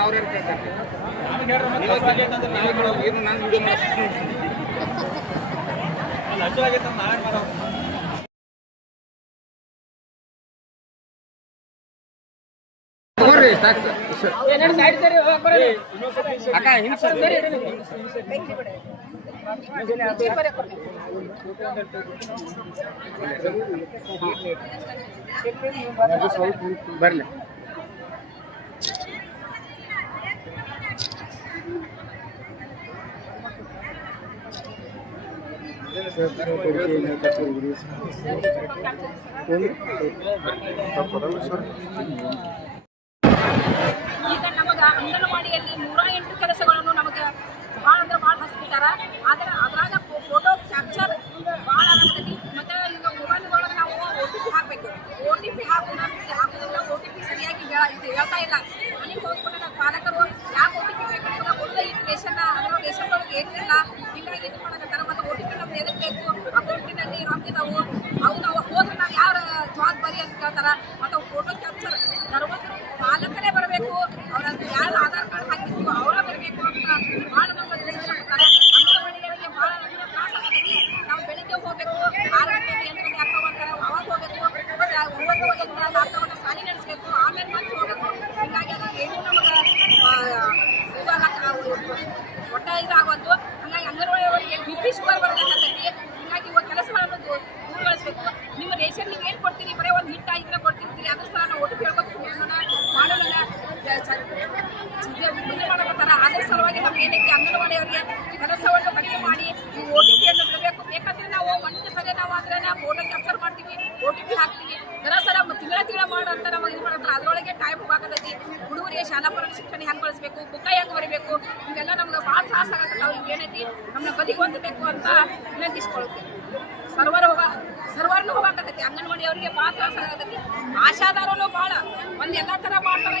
ಅವ್ರ ಯಾರು ಕೇಳ್ತಾರೆ? ಅಂದ್ರೆ. ಏನು ನಾನು ವಿಡಿಯೋ ಮಾಡ್ತೀನಿ. ಅಕ್ಕ ಹಿಂಗ್ ಸರ್. ಬರ್ಲಿ. ಈಗ ನಮಗ ಅಂಗನವಾಡಿಯಲ್ಲಿ ನೂರ ಎಂಟು ಕೆಲಸಗಳನ್ನು ನಮಗೆ ಭಾಳ ಅಂದ್ರೆ ಭಾಳ ಹಚ್ಬಿಟ್ಟಾರ ಆದ್ರೆ ಅದ್ರಾಗ ಫೋಟೋ ಕ್ಯಾಪ್ಚರ್ ಭಾಳ ಆಗತೈತಿ ಮತ್ತೆ ಈಗ ಮೊಬೈಲ್ದೊಳಗೆ ನಾವು ಓ ಟಿ ಪಿ ಹಾಕಬೇಕು. ಓ ಟಿ ಪಿ ಹಾಕೋಣ ಹಾಕೋದ್ರಿಂದ ಓ ಟಿ ಪಿ ಸರಿಯಾಗಿ ಹೇಳ್ತಾ ಇಲ್ಲ. ಮನೆಗೆ ಹೋಗ್ಬಿಟ್ಟು ಪಾಲಕರು ಯಾಕೆ ಓ ಟಿ ಪಿ ಬೇಕಂತ ಉಳಿದ ಈ ರೇಷನ್ ಅದರ ಒಳಗೆ ಏನಿಲ್ಲ. ಇದು ಮಾಡಕತ್ತಾರ ಮತ್ತೆ ಓ ಟಿ ಪಿ ನಮ್ಗೆ ಎದಕ್ಕೆ ಬೇಕು? ಅಕೌಂಟಿನಲ್ಲಿ ಹಾಕಿದಾವು ಅವು ಹೋದ್ರೆ ನಾವು ಯಾರ ಜವಾಬ್ದಾರಿ ಅಂತ ಕೇಳ್ತಾರ. ಮತ್ತೆ ಫೋಟೋ ಕ್ಯಾಪ್ಚರ್ ಧರ್ಮಸ್ಥರು ಬರಬೇಕು. ಅವ್ರ ಯಾರು ಆಧಾರ್ ಕಾರ್ಡ್ ಹಾಕಿದ್ವು ಅವರ ಬರಬೇಕು ಅಂತ ಭಾಳ ಮಕ್ಕಳು ತಿಳಿಸ್ಕೊಡ್ತಾರೆ ಅಂಗನವಾಡಿಗಳಿಗೆ ಭಾಳ ತ್ರಾಸ ಆಗತೈತಿ ನಾವು ಬೆಳಿಗ್ಗೆ ಹೋಗ್ಬೇಕು. ಆರು ಗಂಟೆಗೆ ಎಂಟು ಗಂಟೆ ಹೋಗ್ಬೇಕು. ಮತ್ತೆ ಒಂಬತ್ತು ವರೆಗಿಂದ ನಾಲ್ಕು ಸಾಲಿ ನಡೆಸಬೇಕು. ಆಮೇಲೆ ಮತ್ತೆ ಹೋಗ್ಬೇಕು ಹೀಗಾಗಿ ಅದು ಏನು ನಮಗೆ ಒಟ್ಟ ಇದಾಗೋದು ಹಂಗಾಗಿ ಅಂಗನವಾಡಿಯವರಿಗೆ ಬಿ ಪಿ ಶುಗರ್ ಬರಬೇಕಾಗ್ತೈತಿ ಹೀಗಾಗಿ ಇವಾಗ ಕೆಲಸಗಳನ್ನು ದೂ- ದೂರಗೊಳಿಸ್ಬೇಕು ನಿಮ್ಮ ರೇಷನ್ ನೀವು ಏನು ಕೊಡ್ತೀರಿ ಬರೀ ಒಂದು ಹಿಟ್ಟು ಐದರ ಕೊಡ್ತಿರ್ತೀರಿ ಅದ್ರ ಸಲ ನಾವು ಒಟ್ಟು ಕೇಳ್ಬೇಕು ಮಾಡೋಣ ಇದು ಮಾಡಕತ್ತಾರ ಅದ್ರ ಸಲುವಾಗಿ ನಮ್ಗೆ ಏನೈತಿ ಅಂಗನವಾಡಿಯವರಿಗೆ ಕೆಲಸವನ್ನು ಕಡಿಮೆ ಮಾಡಿ ಈ ಓ ಟಿ ಪಿಯನ್ನು ಬಿಡಬೇಕು ಬೇಕಂದ್ರೆ ನಾವು ಒಂದು ಸಲ ನಾವು ಅಂದ್ರೆ ಫೋಟೋ ಕ್ಯಾಪ್ಚರ್ ಮಾಡ್ತೀವಿ ಪಿ ಹಾಕ್ತೀವಿ. ದರ ಸಲ ತಿಂಗಳ ತಿಂಗಳ ಮಾಡೋಂತ ನಮಗೆ ಇದು ಮಾಡ್ತಾರೆ ಅದರೊಳಗೆ ಟೈಮ್ ಹೋಗಾಕತೈತಿ ಹುಡುಗರಿಗೆ ಶಾಲಾ ಪರ ಶಿಕ್ಷಣ ಹೆಂಗೆ ಕಳಿಸ್ಬೇಕು, ಬುಕ್ಕ ಹೆಂಗೆ ಬರೀಬೇಕು, ಇವೆಲ್ಲ ನಮ್ಗೆ ಭಾಳ ತ್ರಾಸ ಆಗತ್ತೆ. ನಾವು ಏನೈತಿ ನಮ್ಮನ್ನ ಬದಿಗೆ ಹೊಂದಬೇಕು ಅಂತ ವಿನಂತಿಸ್ಕೊಳ್ತೀವಿ. ಸರ್ವರ್ ಹೋಗ, ಸರ್ವರ್ನು ಹೋಗಾಕತೈತಿ ಅಂಗನವಾಡಿ ಅವರಿಗೆ ಭಾಳ ತ್ರಾಸ ಆಗತ್ತೈತಿ. ಆಶಾದಾರನು ಭಾಳ. ಒಂದು ಎಲ್ಲ ಥರ ಮಾಡ್ತಾರೆ.